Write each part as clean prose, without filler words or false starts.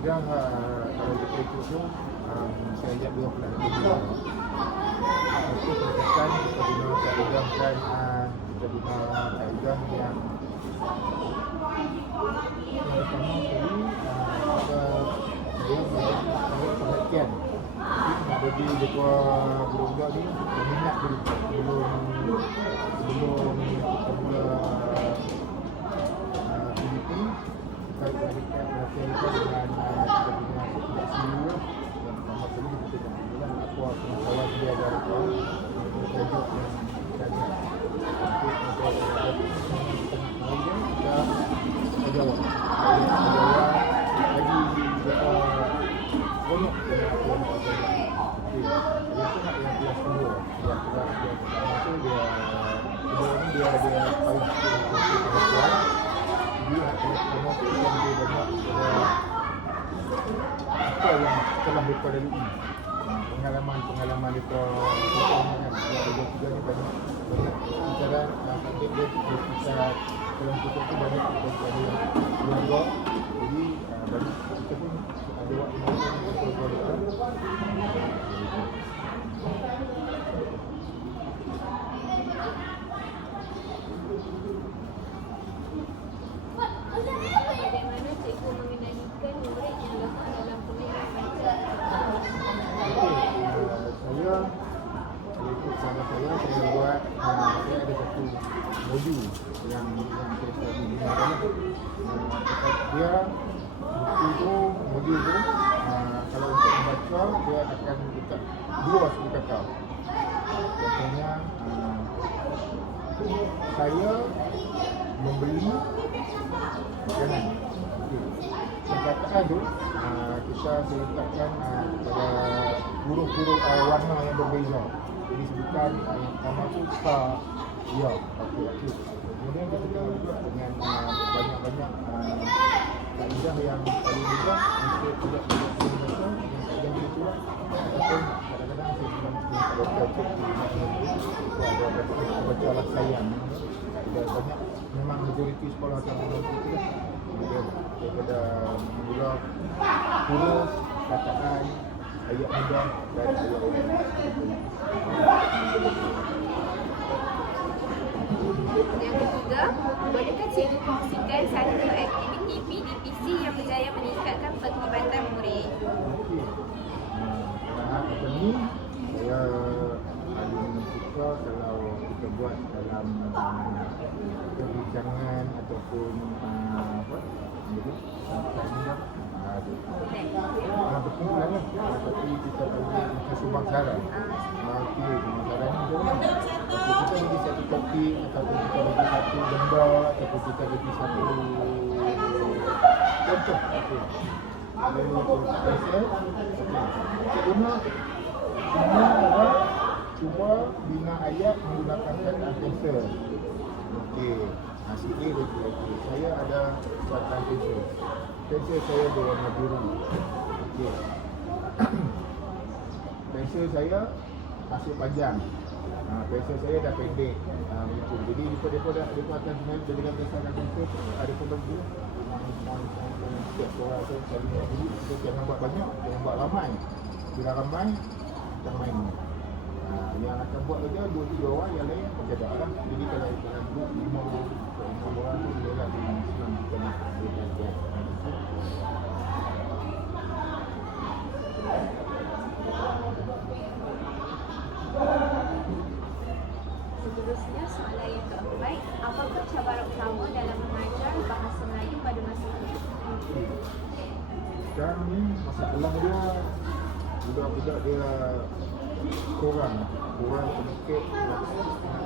Sudah kalau kita ikut tu saya ajak 2 pelan dulu. Itu pendekatan kita guna kaedah kan kita guna kaedah yang pertama sekali dia menarik perhatian. Jadi nak bagi depa budak ni berminat dulu sebelum kita mula meeting kita berikan perhatian kita dengan kita punya aksi yang pertama sekali kita tengok dulu lah apa pengetahuan dia dari kau untuk yang kita ajak kita jawab lagi banyak dia tu nak yang kelas 2 dia masuk dia tahu dia akan dia banyak apa yang telah mereka lalui pengalaman mereka kan dia juga ni banyak bicara dia kita dalam kita tu banyak keluarga jadi banyak kita pun ada waktu untuk keluarga bagaimana cikgu mengendalikan murid yang lemah dalam pemilihan baca? Saya ikut cara saya buat saya ada satu modul yang saya selalu gunakan dia buku tu modul tu kalau untuk membaca dia akan letak 2 sudut kata contohnya saya membeli makanan perkataan tu kita letakkan pada huruf-huruf warna yang berbeza. Jadi sebutan yang pertama tu ta, ya, okey. Kemudian kita buat dengan banyak-banyak kaedah yang paling mudah untuk tidak membaca yang kaedah itu lah. Ataupun kadang-kadang saya baca baca lah sayang. Banyak memang majoriti sekolah akan membantu itu lah. Daripada mula huruf, kataan, ayat mudah dan ayat mudah. Yang ketiga, bolehkah cikgu kongsikan satu aktiviti PDPC yang berjaya meningkatkan perkhidmatan murid? Okey. Apa ni? Saya paling suka kalau kita buat dalam perbincangan ataupun berkumpulan lah. Tapi kita boleh sumbang saran. Okey, sumbang saran ni macam mana? Kita bagi satu topik ataupun kita bagi satu benda ataupun kita bagi satu contoh. Okey. Ada pensel. Guna semua orang cuba bina ayat menggunakan pensel. Okey. Sikit lagi. Saya ada buatan pensel. Pensel saya berwarna biru. Okey. Pensel saya masih panjang. Pensel saya dah pendek. Begitu. Jadi mereka akan sebenarnya jadikan pensel ada pembagi. Setiap orang tu selalu dulu kita jangan buat banyak, jangan buat ramai. Bila ramai, kita main. Yang akan buat kerja 2-3 orang, yang lain berjaga lah. Jadi kalau grup 5 orang tu dia lah di Islam kita nak berjaga. Seterusnya, soalan yang keempat, apakah cabaran utama dalam mengajar bahasa Melayu pada masa ini? Sekarang ni masalah dia budak-budak dia kurang sedikit nak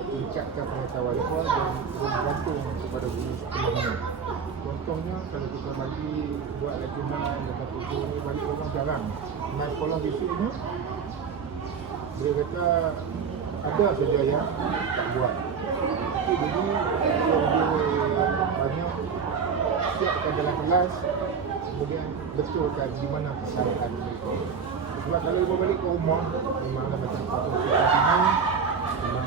tingkatkan pengetahuan dia dan bergantung kepada guru sebelumnya. Contohnya kalau kita bagi buat lakonan dekat tujuh ni balik orang jarang. Main sekolah besok ni dia kata ada saja yang tak buat. Jadi dia banyak siapkan dalam kelas, kemudian betulkan di mana kesalahan mereka. Sebab kalau dia balik ke rumah, memanglah macam satu situasi ini, memang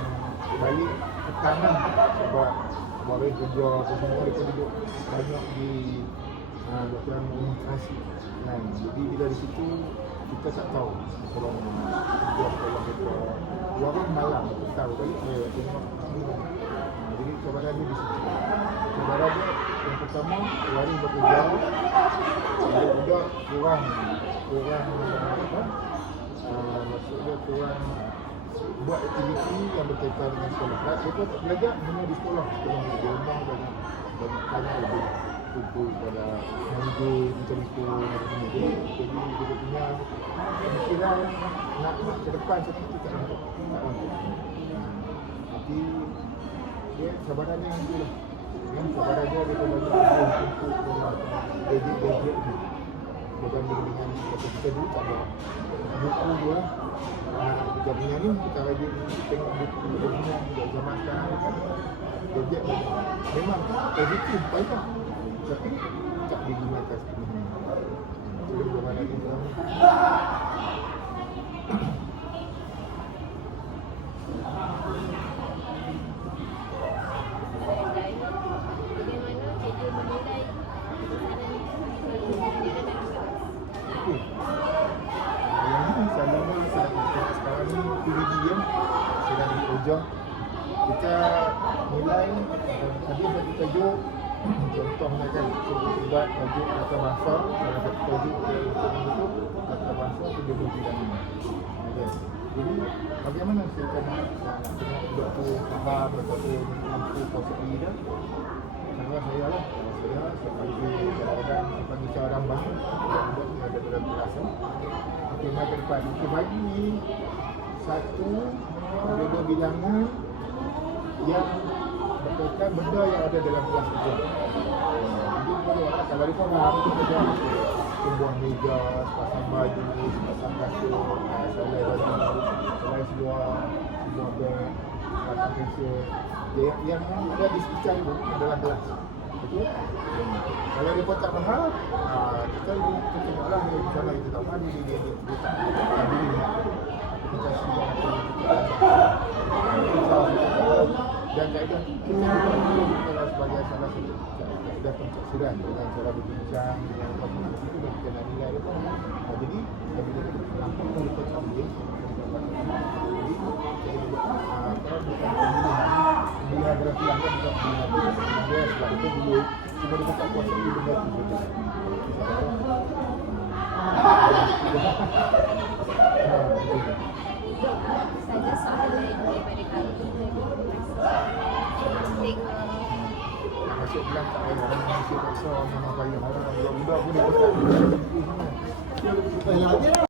balik tekanan sebab kemarin kerja apa semua, mereka duduk banyak di macam demonstrasi kan. Jadi bila di situ kita tak tahu kalau kita warung malam kita tahu balik tengok jadi cabaran dia di situ. Cabaran dia yang pertama warung bekerja juga kurang apa maksudnya kurang buat aktiviti yang berkaitan dengan sekolah. Mereka tak belajar hanya di sekolah di rumah banyak hanya lebih kumpul pada main macam itu. Jadi dia punya pemikiran nak ke depan seperti itu tak nampak. Jadi dia cabarannya nanti lah. Cabarannya dia banyak untuk gadget ni. Berbanding dengan kita dulu tak ada buku dia. Kita punya ni kita rajin tengok buku dunia juga zaman gadget memang positif banyak tapi tak digunakan sepenuhnya. Jadi bagaimana kita sekarang ni PVG kan sedang diujar. Kita nilai tadi saya tajuk contohnya kan sebab tajuk kata bahasa salah satu tajuk itu kata bahasa penjuru bidang ini. Jadi bagaimana saya kena doktor faham ataupun mampu konsepsi dia karena saya lah saya sebagai kadang-kadang sebagai seorang bahan buat ada dalam kelas okey mari ke depan kita bagi satu penjuru bilangan yang berkaitan benda yang ada dalam kelas itu. Jadi kalau dia faham itu saja tumbuhan meja, sepasang baju, sepasang kasut, selai baju, selai seluar, seluar beg, sepasang pensel yang ada di sekitar itu dalam kelas. Betul? Kalau dia pun tak faham, kita tengoklah dia bicara kita tak faham dia tak aplikasi dan kaedah kita sebagai salah satu kaedah pencaksiran dengan cara berbincang dengan orang itu dan kita nak nilai dia. Jadi bila kita nampak kalau kita ambil jadi saya bukan pemilihan berarti anda bukan pemilihan sebab itu dulu cuma dia tak kuasa di benda itu saja soalan daripada kami. Masuk bilang tak payah orang Malaysia paksa memang payah orang budak-budak pun dia tak